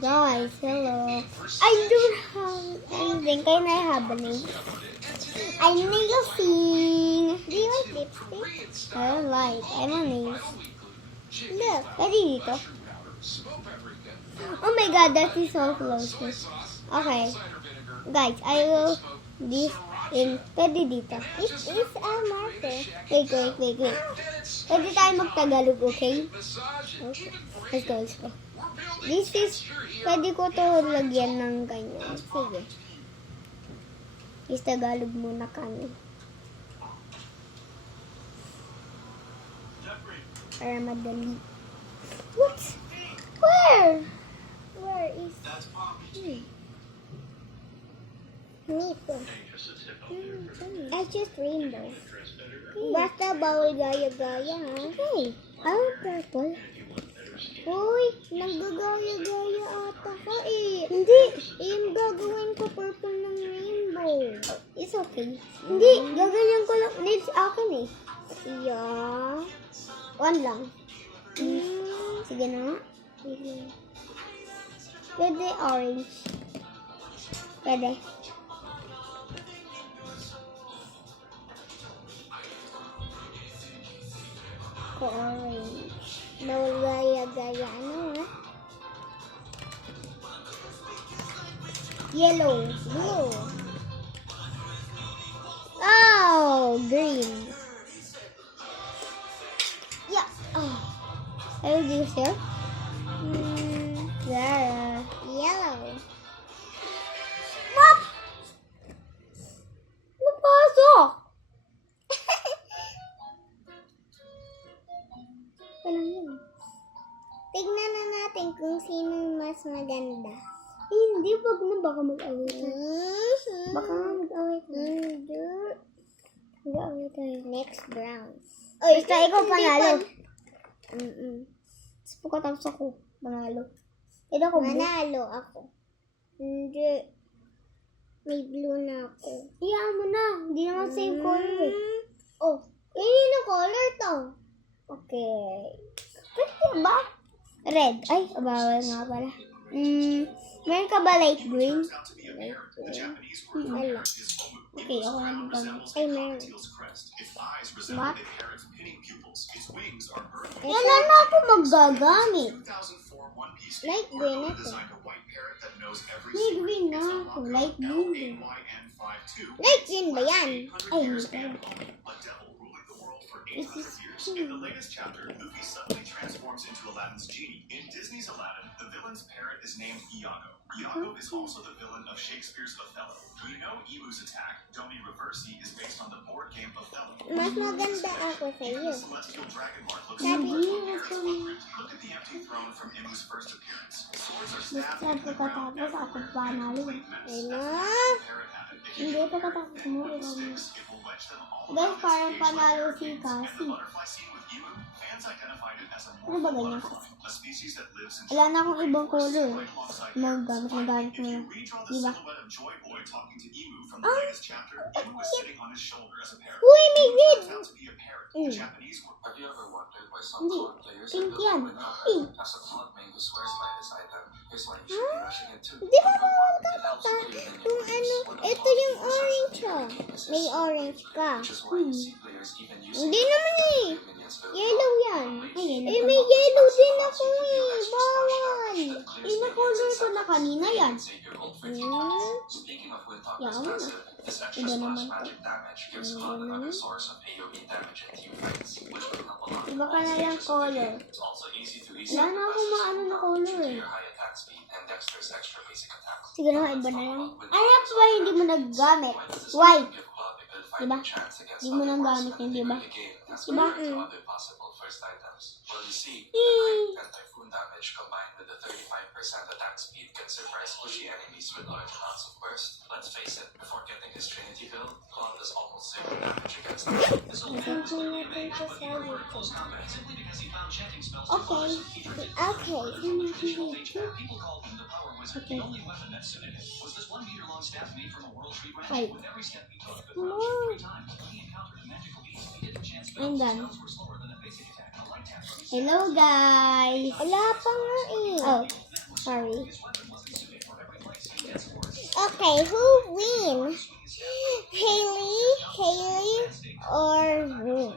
Guys, hello. I don't have anything. Can I have a name? I need to sing. Do you like lipstick? I don't like. I'm a nice. Look, pwede dito. Oh my god, that is so close. Okay. Guys, I will this in pwede dito. It is a marker. Wait. Pwede tayo magtagalog, okay? Okay. Let's go. This is, pwede ko to lagyan ng ganyan. Sige. Is Tagalog muna kami. Para madali. What? Where? Where is... Nito. I just rainbow. Basta bawal gaya-gaya, ha? Hey, I want purple. Uy, naggagaya-gaya ata ka eh. Hindi, yung gagawin ko purple ng rainbow. It's okay. Hindi, gaganyan ko lang. Needs akin eh. Yeah. One lang. Sige na. Pwede orange. Pwede. Ko orange. Bawal gaya-gaya. Ano ha? Yellow. Blue. Oh, green. Yeah. Oh. I will do so. Yeah. Yellow. What? Napasok. Walang yun. Tignan na natin kung sino mas maganda. Hindi, wag na. Baka mag-away tayo. Baka mag-away tayo. Mag-away tayo. Next browns. Oy, basta ikaw panalo. Tapos pagkatapos ako, panalo. Ito ako, manalo ako. Hindi. May blue na ako. Iyaan mo na. Hindi naman same color eh. Oh, yun yung color to. Okay. Pwede ba? Red. Ay, bawal nga pala. Meron ka ba light green? Light green. Wala. Okay, ako na gamit. Ay, meron. What? Wala na ako magagamit. Light green na to. May green na ako. Light green. Light green ba yan? Ay, hindi pala. This is In the latest chapter, Luffy suddenly transforms into Aladdin's genie. In Disney's Aladdin, the villain's parrot is named Iago. Iago is also the villain of Shakespeare's Othello. We know Emu's attack, Domi Reversi, is based on the board game Othello. Mas maganda ako sa iyo. The celestial dragon mark looks Sabi similar to niya Homer's gusto footprint. Look at the empty throne from Emu's first appearance. Swords are stabbed Gusto into the ground pagkatapos ako panalo. Ay na. parrot habit. If Hindi you pagkatapos mo. sticks, it will wedge them all Guys, parang panalo si Cassie. butterfly scene with Emu, fans identified it as a Ano ba morphle ganyan? butterfly, a species that lives in Wala na akong ibang color. right alongside Nagamit If mo. you redraw the Diba? silhouette of Joy Boy talking to Emu from the latest chapter, Emu is sitting on his shoulder as a parrot. Uy, may It red! turns out to be a parrot. The Japanese word. Have you ever wondered why some Hindi. card players Pink have yan. built a Pink. winner as a clubmate who swears by this item? Here's why you should be rushing it too. Di ba Number bawal one, ka it helps pa? you clear minion Kung race. ano, One of the ito yung most orange versatile oh. weaknesses May is orange ka. which is why you see players even using Hindi it naman to eh. clear minions very Yellow well. yan. Ay, Eh, may yellow din ako eh. Bawal. Eh, na-color ko na kanina yan. Save your gold for Hmm. teammates. Speaking of Windtalker's Yaman na. passive, this extra Iba splash naman to. magic damage gives Club another source of AoE damage and team fights, which will help a lot. Iba ka na lang color. It's also easy to Wala na akong maano na color due to eh. your high attack speed and Dexter's extra basic attacks. Sige na, iba na lang. Alam ko ba hindi mo naggamit? White. Give Club a good Diba? fighting chance against Hindi mo other nang worse gamit yun, enemy diba? in the game as Diba? compared to other possible first items. Well, you see, the crit and typhoon damage combined with the 35% attack speed can surprise pushy enemies with large amounts of burst. Let's face it, before getting his Trinity build, Claude does almost zero damage against them. This whole thing was Napansin clearly natin made, sa but he preferred close sabi. combat simply because he found chanting spells to Okay. others. He turned it Okay. traditional HVAC. People called him the Power Wizard. Okay. The only weapon that suited him was this 1 meter long staff made from a world tree branch. Right. With every step he took, the More. branch 3 times. He encountered a magical beast. He didn't chance I'm spells. done. Spells were slower than a basic attack. A light tap from his Hello guys. Wala pa nga eh. Oh. Sorry. Okay, who win? Haley or Room?